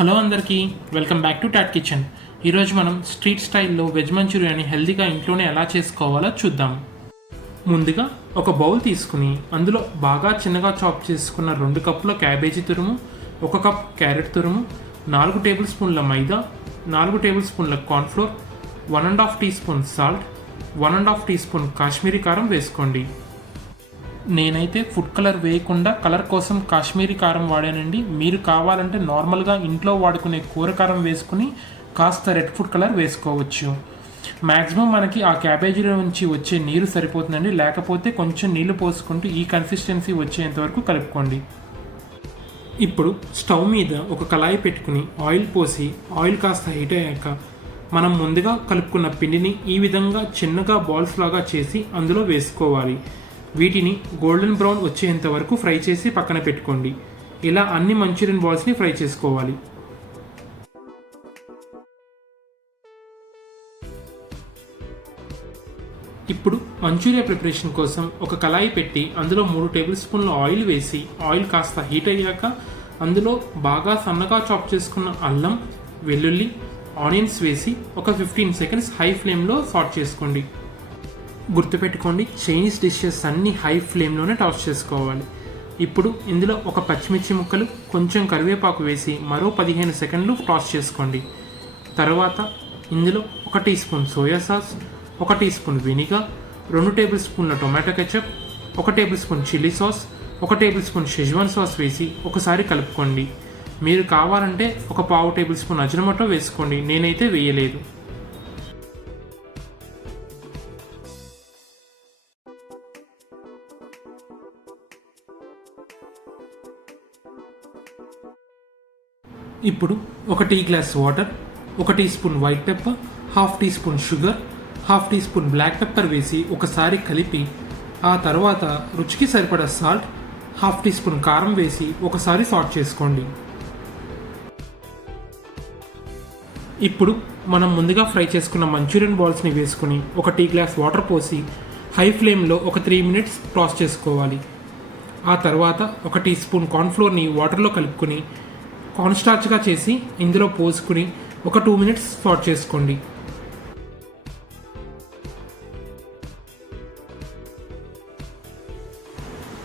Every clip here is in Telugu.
హలో అందరికీ, welcome back to Tot kitchen. ఈరోజు మనం స్ట్రీట్ స్టైల్లో వెజ్ మంచూరియాని హెల్తీగా ఇంట్లోనే ఎలా చేసుకోవాలో చూద్దాం. ముందుగా ఒక బౌల్ తీసుకుని అందులో బాగా చిన్నగా చాప్ చేసుకున్న 2 కప్పుల క్యాబేజీ తురుము, 1 కప్ క్యారెట్ తురుము, 4 టేబుల్ స్పూన్ల మైదా, 4 టేబుల్ స్పూన్ల cornflour, 1½ teaspoon salt, 1½ teaspoon Kashmiri కారం వేసుకోండి. నేనైతే ఫుడ్ కలర్ వేయకుండా కలర్ కోసం కాశ్మీరీ కారం వాడానండి. మీరు కావాలంటే నార్మల్గా ఇంట్లో వాడుకునే కూర కారం వేసుకుని కాస్త రెడ్ ఫుడ్ కలర్ వేసుకోవచ్చు. మ్యాక్సిమం మనకి ఆ క్యాబేజీలో నుంచి వచ్చే నీరు సరిపోతుందండి. లేకపోతే కొంచెం నీళ్లు పోసుకుంటూ ఈ కన్సిస్టెన్సీ వచ్చేంత వరకు కలుపుకోండి. ఇప్పుడు స్టవ్ మీద ఒక కళాయి పెట్టుకుని ఆయిల్ పోసి ఆయిల్ కాస్త హీట్ అయ్యాక మనం ముందుగా కలుపుకున్న పిండిని ఈ విధంగా చిన్నగా బాల్స్ లాగా చేసి అందులో వేసుకోవాలి. వీటిని గోల్డెన్ బ్రౌన్ వచ్చేంత వరకు ఫ్రై చేసి పక్కన పెట్టుకోండి. ఇలా అన్ని మంచూరియన్ బాల్స్ని ఫ్రై చేసుకోవాలి. ఇప్పుడు మంచూరియా ప్రిపరేషన్ కోసం ఒక కళాయి పెట్టి అందులో 3 టేబుల్ స్పూన్ల ఆయిల్ వేసి ఆయిల్ కాస్త హీట్ అయ్యాక అందులో బాగా సన్నగా చాప్ చేసుకున్న అల్లం, వెల్లుల్లి, ఆనియన్స్ వేసి ఒక 15 సెకండ్స్ హై ఫ్లేమ్లో సాట్ చేసుకోండి. గుర్తుపెట్టుకోండి, చైనీస్ డిషెస్ అన్నీ హై ఫ్లేమ్లోనే టాస్ చేసుకోవాలి. ఇప్పుడు ఇందులో ఒక పచ్చిమిర్చి ముక్కలు, కొంచెం కరివేపాకు వేసి మరో 15 సెకండ్లు టాస్ చేసుకోండి. తర్వాత ఇందులో 1 teaspoon soya sauce, 1 teaspoon vinegar, 2 టేబుల్ స్పూన్ల tomato ketchup, 1 tablespoon chilli sauce, 1 tablespoon schezwan sauce వేసి ఒకసారి కలుపుకోండి. మీరు కావాలంటే ఒక పావు టేబుల్ స్పూన్ అజినోమోటో వేసుకోండి. నేనైతే వేయలేదు. ఇప్పుడు 1 tea glass water, 1 teaspoon white pepper, ½ teaspoon sugar, ½ teaspoon black pepper వేసి ఒకసారి కలిపి ఆ తర్వాత రుచికి సరిపడా సాల్ట్, ½ టీ స్పూన్ కారం వేసి ఒకసారి సాట్ చేసుకోండి. ఇప్పుడు మనం ముందుగా ఫ్రై చేసుకున్న మంచూరియన్ బాల్స్ని వేసుకుని 1 టీ గ్లాస్ వాటర్ పోసి హై ఫ్లేమ్లో ఒక 3 మినిట్స్ టాస్ చేసుకోవాలి. ఆ తర్వాత 1 టీ స్పూన్ కార్న్ఫ్లోర్ని వాటర్లో కలుపుకొని కార్న్స్టార్చ్గా చేసి ఇందులో పోసుకుని ఒక 2 మినిట్స్ సాట్ చేసుకోండి.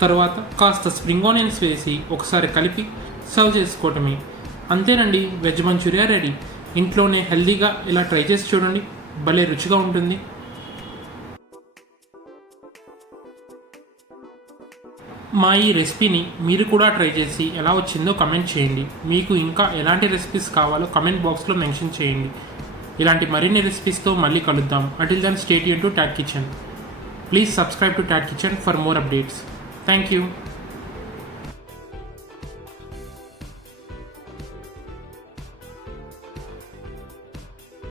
తర్వాత కాస్త స్ప్రింగ్ ఆనియన్స్ వేసి ఒకసారి కలిపి సర్వ్ చేసుకోవటమే. అంతేనండి, వెజ్ మంచూరియా రెడీ. ఇంట్లోనే హెల్దీగా ఇలా ట్రై చేసి చూడండి, భలే రుచిగా ఉంటుంది. మా ఈ రెసిపీని మీరు కూడా ట్రై చేసి ఎలా వచ్చిందో కమెంట్ చేయండి. మీకు ఇంకా ఎలాంటి రెసిపీస్ కావాలో కమెంట్ బాక్స్లో మెన్షన్ చేయండి. ఇలాంటి మరిన్ని రెసిపీస్తో మళ్ళీ కలుద్దాం. Until then, stay tuned to Tat Kitchen. Please subscribe to Tat Kitchen for more updates. Thank you.